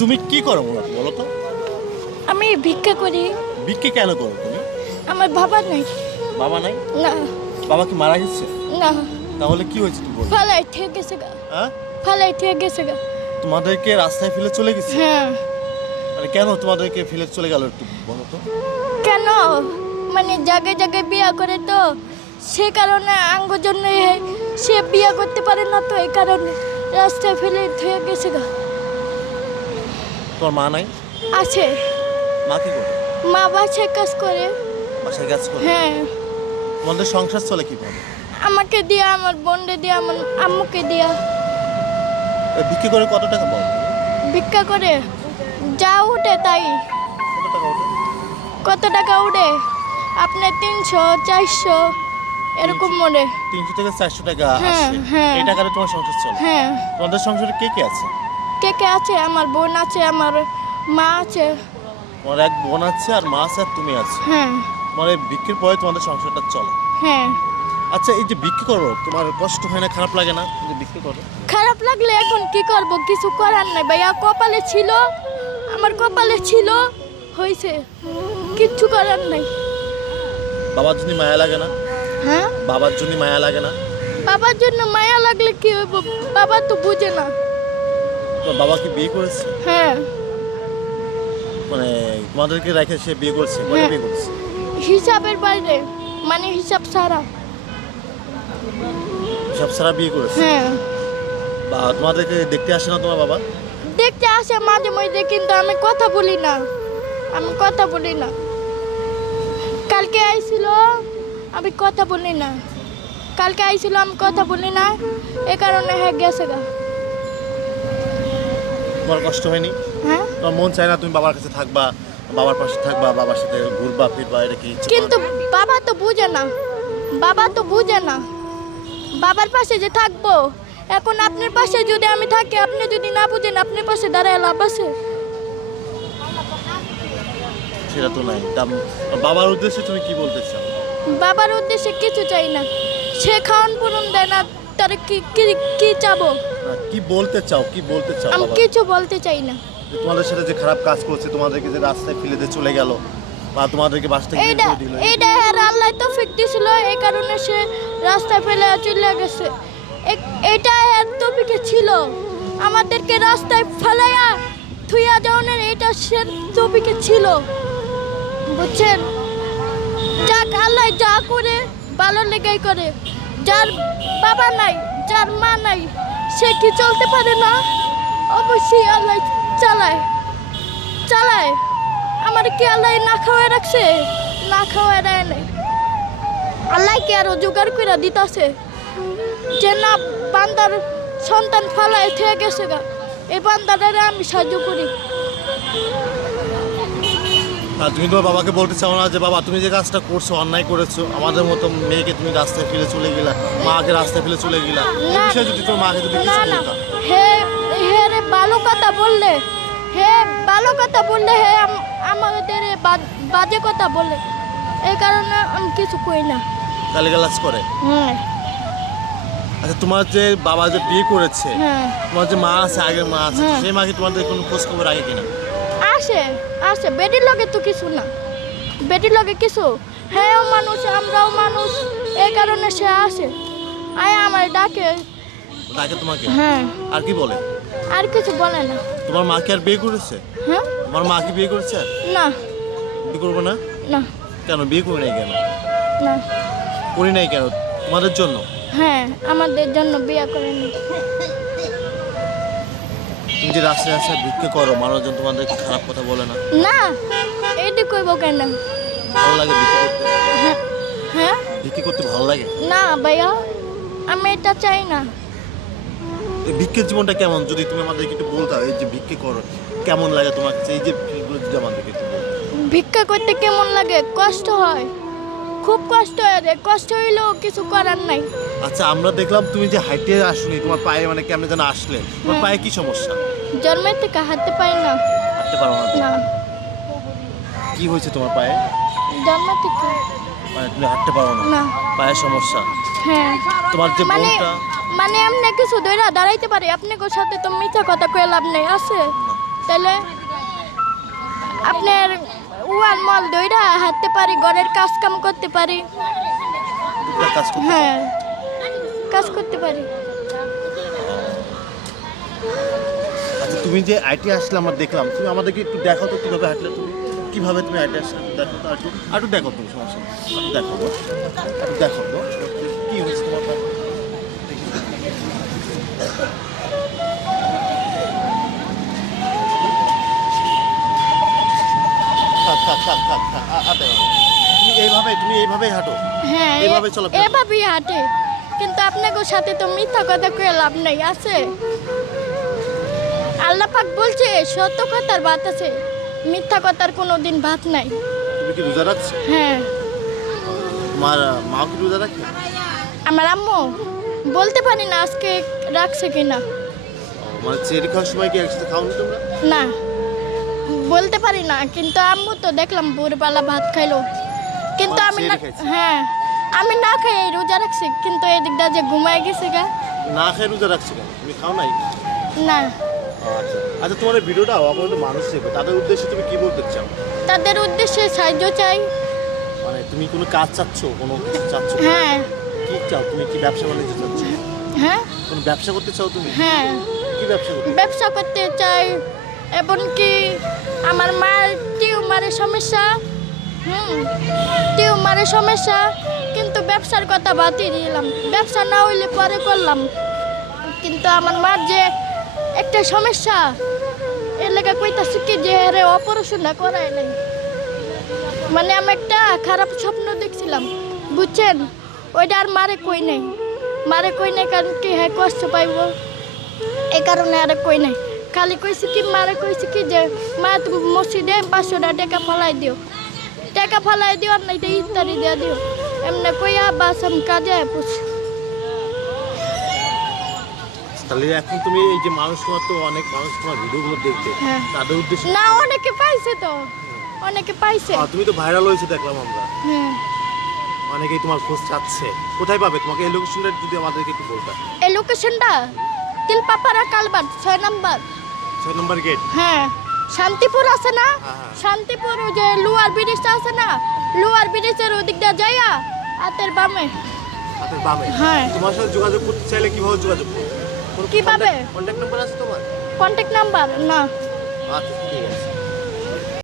তুমি কি করো মূলত বলো তো। আমি ভিক্ষা করি। ভিক্ষা কেন করো তুমি? আমার বাবা নাই। বাবা নাই? না। বাবা কি মারা গেছে? না। তাহলে কি হয়েছে তুমি বলো। ফালাই ঠিক গেছে গা। হ্যাঁ? ফালাই ঠিক গেছে গা। তোমাদেরকে রাস্তায় ফেলে চলে গেছে? হ্যাঁ। মানে কেন তোমাদেরকে ফেলে চলে গেল একটু বলো তো। কেন? মানে জাগে জাগে বিয়া করে তো। সে কারণে আঙ্গ জন্য সে বিয়া করতে পারে না তো এই কারণে রাস্তায় ফেলে থেকে গেছে গা। তোমার মা নাই? আছে। মা কি করে মা বাসায় কাজ করে। বাসায় কাজ করে? হ্যাঁ। তোমাদের সংসার চলে কি কীভাবে? আমাকে দিয়া আমার বোনকে দিয়া আমার আম্মুকে দিয়া। বিক্রি করে কত টাকা পাও? ভিক্ষা করে যা উঠে তাই। কত টাকা ওঠে কত টাকা উঠে? আপনি তিনশো চারশো এরকম মনে তিনশো থেকে চারশো টাকা হ্যাঁ, আসে। হ্যাঁ। এই টাকাটা তোমার সংসার চলে। হ্যাঁ। তোমাদের সংসারে কে কে আছে? কে কে আছে? আমার বোন আছে আমার মা আছে। তোমার এক বোন আছে আর মা আছে আর তুমি আছে। হ্যাঁ। তোমার এই বিক্রির পরে তোমাদের সংসারটা চলে। হ্যাঁ। আচ্ছা এই যে বিক্রি করো তোমার কষ্ট হয় না খারাপ লাগে না? যে বিক্রি করো। খারাপ লাগলে এখন কি করব? কিছু করার নাই ভাইয়া। কপালে ছিল আমার কপালে ছিল হয়েছে। কিচ্ছু করার নাই। বাবার জন্য মায়া লাগে না? হ্যাঁ? বাবার জন্য মায়া লাগে না? বাবার জন্য মায়া লাগলে কি হইব? বাবা তো বুঝে না। তোমার বাবা কি বিয়ে করেছে? হ্যাঁ। মানে তোমাদেরকে রেখে সে বিয়ে করছে? হ্যাঁ। বিয়ে করছে? হিসাবের বাইরে মানে হিসাব সারা সব সারা বিয়ে করেছে? হ্যাঁ। বা তোমাদেরকে দেখতে আসে না তোমার বাবা? দেখতে আসে মাঝে মধ্যে কিন্তু আমি কথা বলি না। আমি কথা বলি না। কালকে আইছিল আমি কথা বলি না। কালকে আইছিল আমি কথা বলি না। এ কারণে হ্যাঁ গেছে গা। তোমার কষ্ট হয়নি। হ্যাঁ? তোমার মন চায় না তুমি বাবার কাছে থাকবা বাবার পাশে থাকবা বাবার সাথে ঘুরবা ফিরবা এটা কি কিন্তু বাবা তো বুঝে না। বাবা তো বুঝে না। বাবার পাশে যে থাকব এখন আপনার পাশে যদি আমি থাকি আপনি যদি না বুঝেন আপনার পাশে দাঁড়ায় লাভ আছে? সেটা তো নাই। বাবার উদ্দেশ্যে তুমি কি বলতে চাও? বাবার উদ্দেশ্যে কিছু চাই না। সে খাওয়ান পূরণ দেয় না তার কি কি কি চাবো? কি বলতে চাও কি বলতে চাও আমি বাবা? কিছু বলতে চাই না। তোমাদের সাথে যে খারাপ কাজ করছে তোমাদেরকে যে রাস্তায় ফেলে দিয়ে চলে গেল বা তোমাদেরকে বাস থেকে বের এইটা করে দিল এইটা আর আল্লাহ তো ফিক দিছিল এই কারণে সে রাস্তায় ফেলে চলে গেছে। এ- এইটা এর তবিকে ছিল? আমাদেরকে রাস্তায় ফেলাইয়া থুইয়া যাওয়ানোর এটা সে তবিকে ছিল? বুঝছেন? যাক আল্লাহ যা করে ভালো লেগেই করে। যার বাবা নাই, যার মা নাই, সে কি চলতে পারে না? অবশ্যই আল্লাহ চালায়। চালায়। আমার কি আল্লাহ না খাওয়ায় রাখছে? না খাওয়ায় দেয় নাই। আল্লাহ কি আরও জোগাড় করে দিতাছে? যে না, বান্দার সন্তান ফালায় থেকে গেছে গা। এই বান্দাটারে আমি সাহায্য করি। আর তুমি তোমার বাবাকে বলতে চাও না যে বাবা তুমি যে কাজটা করছ অন্যায় করেছ আমাদের মতো মেয়েকে তুমি রাস্তায় ফেলে চলে গেলা মাকে রাস্তায় ফেলে চলে গেলা না। বিষয়ে যদি তোমার মাকে যদি কিছু না হে হে রে ভালো কথা বললে হে ভালো কথা বললে হে আমাদের বাজে কথা বলে এই কারণে আমি কিছু কই না। গালিগালাজ করে? হ্যাঁ। আচ্ছা তোমার যে বাবা যে বিয়ে করেছে হ্যাঁ। তোমার যে মা আছে আগের মা আছে হ্যাঁ। সেই মাকে তোমাদের কোনো খোঁজ খবর আগে কিনা? আসে আসে। বেটির লগে তো কিছু না। বেটির লগে কিছু? হ্যাঁ মানুষ আমরাও মানুষ। এই কারণে সে আসে। আয় আমার ডাকে। তাকে তোমাকে? হ্যাঁ। আর কি বলে? আর কিছু বলে না। তোমার মা কি আর বিয়ে করেছে? হ্যাঁ? তোমার মা কি বিয়ে করেছে না। বিয়ে করব না? না। কেন? বিয়ে করি নাই কেন? না। করি নাই কেন? তোমাদের জন্য? হ্যাঁ আমাদের জন্য বিয়ে করেনি তুমি যে রাস্তায় রাস্তায় ভিক্ষে করো মানুষজন তোমাদেরকে খারাপ কথা বলে না? না এইটি কইব কেন? ভালো লাগে ভিক্ষে করতে? হ্যাঁ হ্যাঁ? ভিক্ষে করতে ভালো লাগে? না ভাইয়া আমি এটা চাই না। এই ভিক্ষের জীবনটা কেমন? যদি তুমি আমাদেরকে একটু বলতে এই যে ভিক্ষে করো কেমন লাগে তোমার এই যে আমাদেরকে। ভিক্ষা করতে কেমন লাগে? কষ্ট হয়। খুব কষ্ট হয় রে কষ্ট হইলেও কিছু করার নাই। আচ্ছা আমরা দেখলাম তুমি যে হাইটে আসনি তোমার পায়ে মানে কেমন যেন আসলে। তোমার হ্যাঁ। পায়ে কি সমস্যা? জন্মের থেকে হাঁটতে পারি না। হাঁটতে পারো না। না। কি হয়েছে তোমার পায়ে? জন্ম থেকে। মানে তুমি হাঁটতে পারো না? না। পায়ের সমস্যা? হ্যাঁ। তোমার যে মানে বোনটা? মানে এমনি কিছু ধরে দাঁড়াইতে পারি আপনাকে সাথে তো মিথ্যা কথা কয়ে লাভ নেই আছে? তাহলে আপনার ওয়াল মল দইরা হাঁটতে পারি ঘরের কাজ কাম করতে পারি? হ্যাঁ কাজ করতে পারি। আচ্ছা তুমি যে আইটি আসলে আমার দেখলাম তুমি আমাদেরকে একটু দেখো তো কীভাবে হাঁটলে তুমি কীভাবে তুমি আইটি আসলে দেখো তো একটু একটু দেখো তুমি সমস্যা দেখো একটু দেখো তো কি হয়েছে তোমার? থাক থাক থাক আ- আর দেখো না। তুমি এইভাবে তুমি এইভাবেই হাঁটো। হ্যাঁ এ- এভাবে চলাফেরা করো? এভাবেই হাঁটে। কিন্তু আপনাকে সাথে তো মিথ্যা কথা কয়ে লাভ নেই আছে? আল্লাহ পাক বলছে সত্য কথার বাত আছে মিথ্যা কথার কোনো দিন ভাত নাই। তুমি কি রোজা রাখছো? হ্যাঁ। তোমার আহ, মাও কি রোজা রাখে? আমার আম্মু বলতে পারি না আজকে রাখছে কিনা। ও, মানে চেরি খাওয়ার সময় কি একসাথে খাওনি তোমরা? না। বলতে পারি না কিন্তু আম্মু তো দেখলাম ভোরবেলা ভাত খাইলো। কিন্তু আমি না হ্যাঁ আমি না খাই রোজা রাখছি কিন্তু এদিকটা যে ঘুমায় গেছে গা। না খেয়ে রোজা রাখছি কেন? তুমি খাও নাই? না। আচ্ছা আচ্ছা তোমার এই ভিডিওটা অবৈধ মানুষ দেখবে। তাদের উদ্দেশ্যে তুমি কি বলতে চাও? তাদের উদ্দেশ্যে সাহায্য চাই। মানে তুমি কোনো কাজ চাচ্ছ? কোনো কিছু চাচ্ছ? হ্যাঁ। কি চাও? তুমি কি ব্যবসা বাণিজ্য চাচ্ছ? হ্যাঁ। কোনো ব্যবসা করতে চাও তুমি? হ্যাঁ। কি ব্যবসা করতে ব্যবসা করতে চাই এমনকি আমার মার টিউমারের সমস্যা, হুম, টিউমারের সমস্যা, কিন্তু ব্যবসার কথা বাতিয়ে দিলাম। ব্যবসা না হইলে পরে করলাম। কিন্তু আমার মার যে একটা সমস্যা, এর লেগে কইতাছি কি যে রে অপারেশনটা করায় নাই। মানে আমি একটা খারাপ স্বপ্ন দেখছিলাম, বুঝছেন? ওইটা আর মারে কই নাই। মারে কই নাই কারণ কি হ্যাঁ কষ্ট পাইব? এই কারণে আর কই নাই। খালি কইছি কি মারে কইছি কি যে মা তুমি মসজিদে পাঁচশোটা টাকা ফলাই দিও। টাকা ফলাই দিও আর নাইতে ইত্যাদি দিয়ে দিও। এমনি কইয়া বাস আমি কাজে পুষ তাহলে এখন তুমি এই যে মানুষ তোমার তো অনেক মানুষ তোমার ভিডিওগুলো দেখবে। হ্যাঁ। তাদের উদ্দেশ্যে না অনেকে পাইছে তো। অনেকে পাইছে। আহ, তুমি তো ভাইরাল হয়েছে দেখলাম আমরা। হ্যাঁ। অনেকেই তোমার খোঁজ চাচ্ছে। কোথায় পাবে? তোমাকে এই লোকেশনটা যদি আমাদেরকে একটু বলতে। এই লোকেশনটা তিলপাপাড়া কালবাট ছয় নাম্বার। ছয় নম্বর গেট হ্যাঁ শান্তিপুর আছে না? হ্যাঁ, হ্যাঁ। শান্তিপুর ওই যে লোয়ার ব্রিজটা আছে না? লোয়ার ব্রিজের ওই দিকটা যাইয়া হাতের বামে। হাতের বামে? হ্যাঁ। তোমার সাথে যোগাযোগ করতে চাইলে কীভাবে যোগাযোগ করবে? কীভাবে? কন্ট্যাক্ট নাম্বার আছে তোমার? কন্ট্যাক্ট নাম্বার না। আচ্ছা